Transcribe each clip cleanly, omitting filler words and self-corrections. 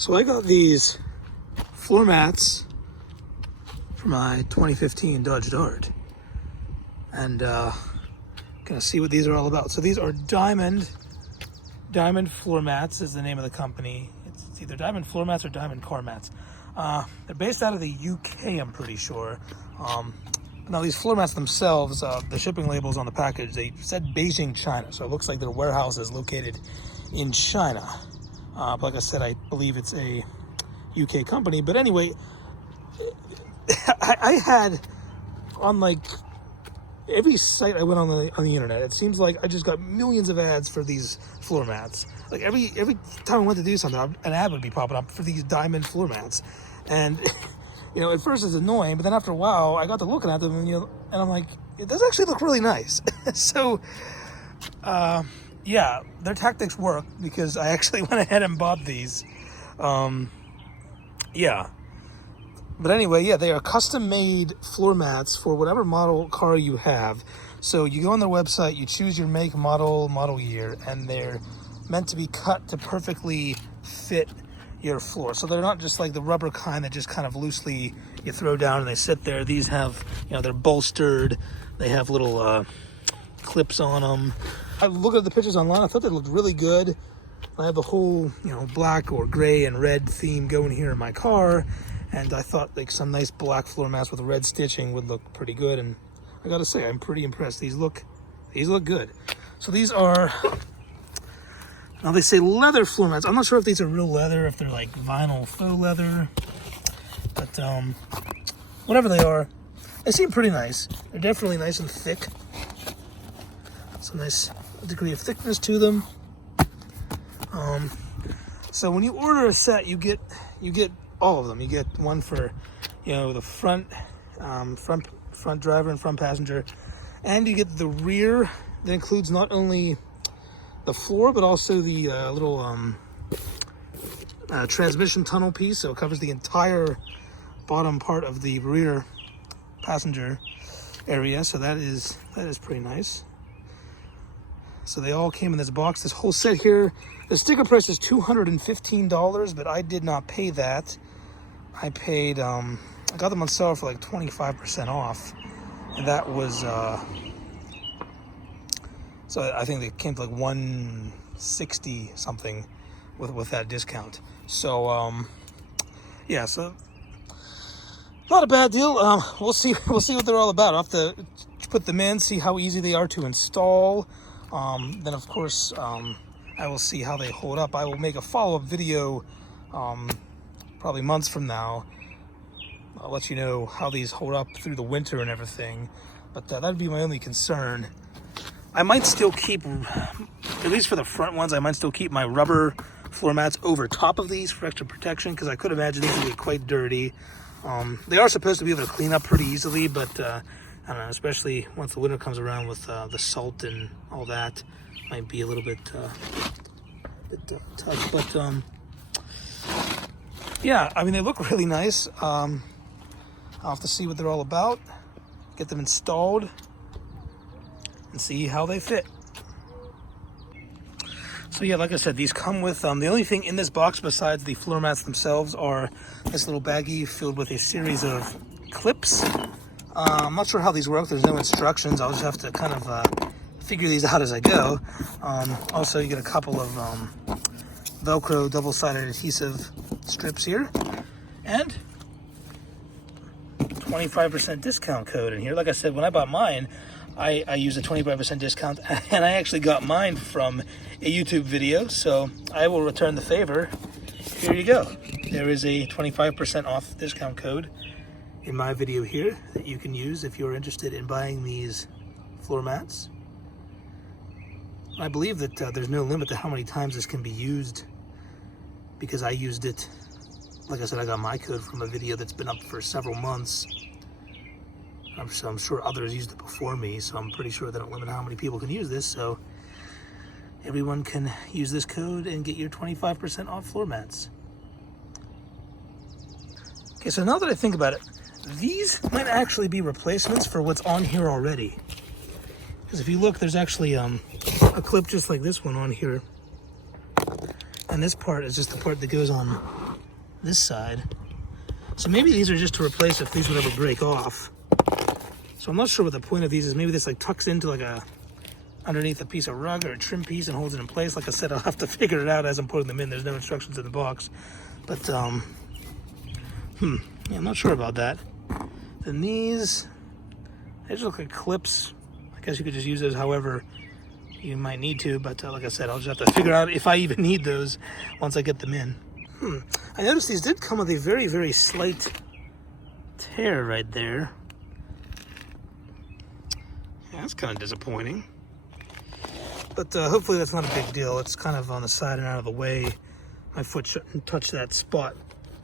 So I got these floor mats for my 2015 Dodge Dart, and gonna see what these are all about. So these are Diamond Floor Mats is the name of the company. It's either Diamond Floor Mats or Diamond Car Mats. They're based out of the UK, I'm pretty sure. Now these floor mats themselves, the shipping labels on the package, they said Beijing, China. So it looks like their warehouse is located in China. But like I said, I believe it's a UK company. But anyway, I had on like every site I went on the internet, it seems like I just got millions of ads for these floor mats. Like every time I went to do something, an ad would be popping up for these Diamond floor mats. And you know, at first it's annoying, but then after a while, I got to looking at them, and I'm like, it does actually look really nice. So, yeah, their tactics work because I actually went ahead and bought these. Yeah. But anyway, yeah, they are custom-made floor mats for whatever model car you have. So you go on their website, you choose your make, model year, and they're meant to be cut to perfectly fit your floor. So they're not just like the rubber kind that just kind of loosely you throw down and they sit there. These have, you know, they're bolstered. They have little clips on them. I looked at the pictures online. I thought they looked really good. I have the whole, you know, black or gray and red theme going here in my car. And I thought like some nice black floor mats with red stitching would look pretty good. And I gotta say, I'm pretty impressed. These look good. So these are, now they say leather floor mats. I'm not sure if these are real leather, if they're like vinyl faux leather, but whatever they are, they seem pretty nice. They're definitely nice and thick. Some nice degree of thickness to them. So when you order a set, you get all of them. You get one for, you know, the front driver and front passenger, and you get the rear that includes not only the floor but also the little transmission tunnel piece. So it covers the entire bottom part of the rear passenger area. So that is pretty nice. So they all came in this box. This whole set here, the sticker price is $215, but I did not pay that. I paid, I got them on sale for like 25% off. And that was, so I think they came to like $160 something with that discount. So, yeah, so not a bad deal. We'll see what they're all about. I'll have to put them in, see how easy they are to install. Then of course, I will see how they hold up. I will make a follow-up video, probably months from now. I'll let you know how these hold up through the winter and everything. But that'd be my only concern. I might still keep, at least for the front ones, I might still keep my rubber floor mats over top of these for extra protection, because I could imagine these would get quite dirty. They are supposed to be able to clean up pretty easily, but I don't know, especially once the winter comes around with the salt and all that, might be a little bit tough. But yeah, I mean, they look really nice. I'll have to see what they're all about, get them installed, and see how they fit. So yeah, like I said, these come with, the only thing in this box besides the floor mats themselves are this little baggie filled with a series of clips. I'm not sure how these work. There's no instructions. I'll just have to kind of figure these out as I go. Also, you get a couple of Velcro double-sided adhesive strips here, and 25% discount code in here. Like I said, when I bought mine, I used a 25% discount, and I actually got mine from a YouTube video, so I will return the favor. Here you go. There is a 25% off discount code in my video here that you can use if you're interested in buying these floor mats. I believe that there's no limit to how many times this can be used, because I used it, like I said, I got my code from a video that's been up for several months. I'm sure others used it before me, so I'm pretty sure they don't limit how many people can use this, so everyone can use this code and get your 25% off floor mats. Okay, so now that I think about it, these might actually be replacements for what's on here already. Because if you look, there's actually a clip just like this one on here. And this part is just the part that goes on this side. So maybe these are just to replace if these would ever break off. So I'm not sure what the point of these is. Maybe this like tucks into like a underneath a piece of rug or a trim piece and holds it in place. Like I said, I'll have to figure it out as I'm putting them in. There's no instructions in the box. But yeah, I'm not sure about that. Then these just look like clips. I guess you could just use those however you might need to, but like I said, I'll just have to figure out if I even need those once I get them in. I noticed these did come with a very, very slight tear right there. Yeah, that's kind of disappointing. But hopefully that's not a big deal. It's kind of on the side and out of the way. My foot shouldn't touch that spot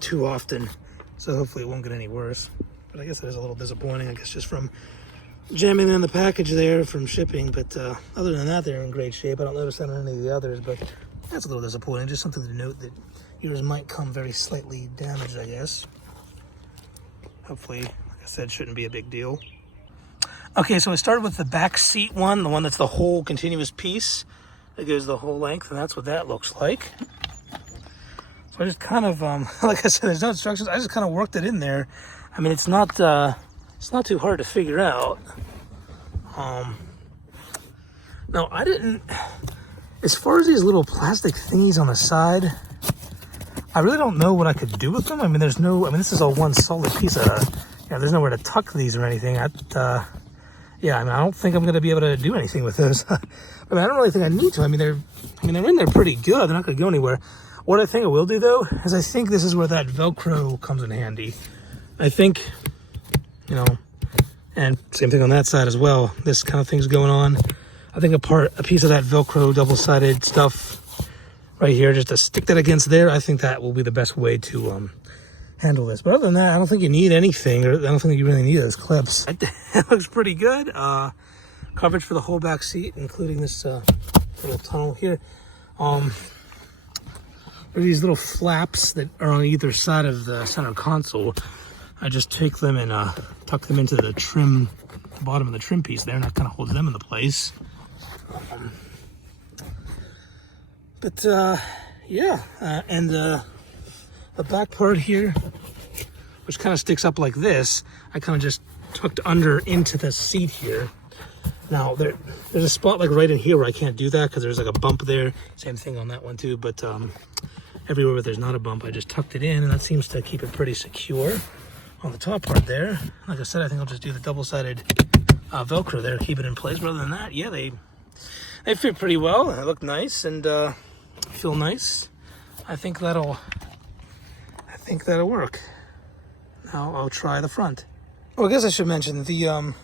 too often, so hopefully it won't get any worse. But I guess it is a little disappointing, I guess, just from jamming in the package there from shipping. But other than that, they're in great shape. I don't notice that on any of the others, but that's a little disappointing. Just something to note that yours might come very slightly damaged, I guess. Hopefully, like I said, shouldn't be a big deal. Okay, so I started with the back seat one, the one that's the whole continuous piece that goes the whole length, and that's what that looks like. So I just kind of, like I said, there's no instructions. I just kind of worked it in there. I mean, it's not too hard to figure out. No, I didn't. As far as these little plastic thingies on the side, I really don't know what I could do with them. I mean, there's no. I mean, this is all one solid piece of. There's nowhere to tuck these or anything. Yeah, I mean, I don't think I'm gonna be able to do anything with those. I mean, I don't really think I need to. I mean, they're in there pretty good. They're not gonna go anywhere. What I think I will do though is I think this is where that Velcro comes in handy. I think, and same thing on that side as well. This kind of thing's going on. I think a piece of that Velcro double-sided stuff right here, just to stick that against there, I think that will be the best way to handle this. But other than that, I don't think you need anything, or I don't think you really need those clips. It looks pretty good. Coverage for the whole back seat, including this little tunnel here. There are these little flaps that are on either side of the center console. I just take them and tuck them into the trim, the bottom of the trim piece there, and that kind of holds them into place. Yeah, and the back part here, which kind of sticks up like this, I kind of just tucked under into the seat here. Now, there's a spot like right in here where I can't do that because there's like a bump there. Same thing on that one too, but everywhere where there's not a bump, I just tucked it in, and that seems to keep it pretty secure on the top part there. Like I said, I think I'll just do the double-sided Velcro there, keep it in place. But other than that, yeah, they fit pretty well. They look nice and feel nice. I think that'll work. Now I'll try the front. Oh, I guess I should mention the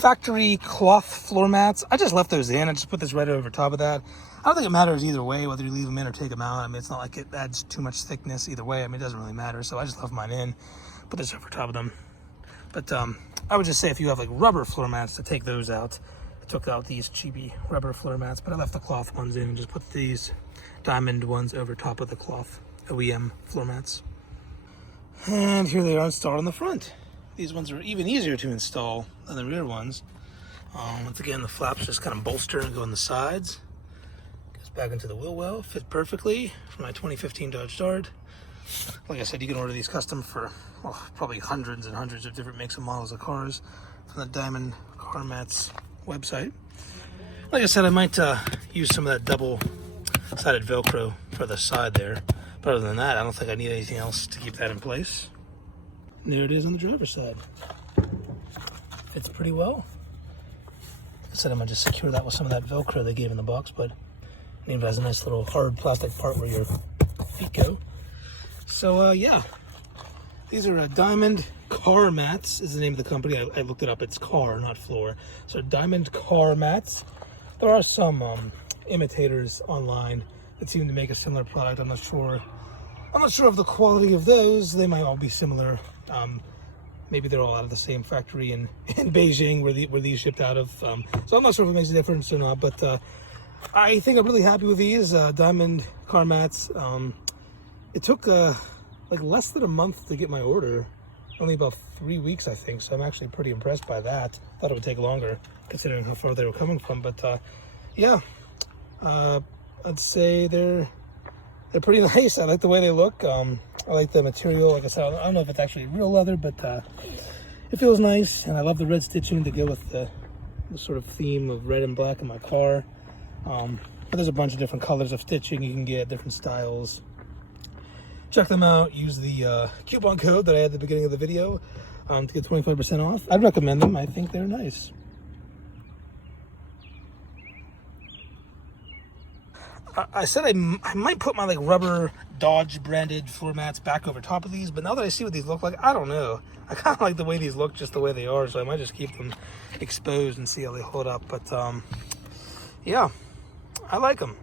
factory cloth floor mats. I just left those in. I just put this right over top of that. I don't think it matters either way, whether you leave them in or take them out. I mean, it's not like it adds too much thickness either way. I mean, it doesn't really matter. So I just left mine in, put this over top of them. But I would just say if you have like rubber floor mats, to take those out. I took out these cheapy rubber floor mats, but I left the cloth ones in and just put these diamond ones over top of the cloth OEM floor mats. And here they are installed on the front. These ones are even easier to install than the rear ones. Once again, the flaps just kind of bolster and go on the sides. Goes back into the wheel well, fit perfectly for my 2015 Dodge Dart. Like I said, you can order these custom for probably hundreds and hundreds of different makes and models of cars from the Diamond Car Mats website. Like I said, I might use some of that double-sided Velcro for the side there. But other than that, I don't think I need anything else to keep that in place. And there it is on the driver's side. Fits pretty well. Like I said, I'm gonna just secure that with some of that Velcro they gave in the box, but it even has a nice little hard plastic part where your feet go. So yeah, these are Diamond Car Mats is the name of the company. I looked it up. It's car, not floor. So Diamond Car Mats. There are some imitators online that seem to make a similar product. I'm not sure of the quality of those. They might all be similar. Maybe they're all out of the same factory in Beijing where these shipped out of. So I'm not sure if it makes a difference or not, but I think I'm really happy with these Diamond Car Mats. It took like less than a month to get my order. Only about 3 weeks, I think. So I'm actually pretty impressed by that. Thought it would take longer considering how far they were coming from. But yeah, I'd say they're pretty nice. I like the way they look. I like the material. Like I said, I don't know if it's actually real leather, but it feels nice. And I love the red stitching to go with the sort of theme of red and black in my car. But there's a bunch of different colors of stitching you can get, different styles. Check them out. Use the coupon code that I had at the beginning of the video to get 25% off. I'd recommend them. I think they're nice. I said I might put my like rubber Dodge branded floor mats back over top of these, but now that I see what these look like, I don't know. I kind of like the way these look just the way they are, so I might just keep them exposed and see how they hold up. But yeah, I like them.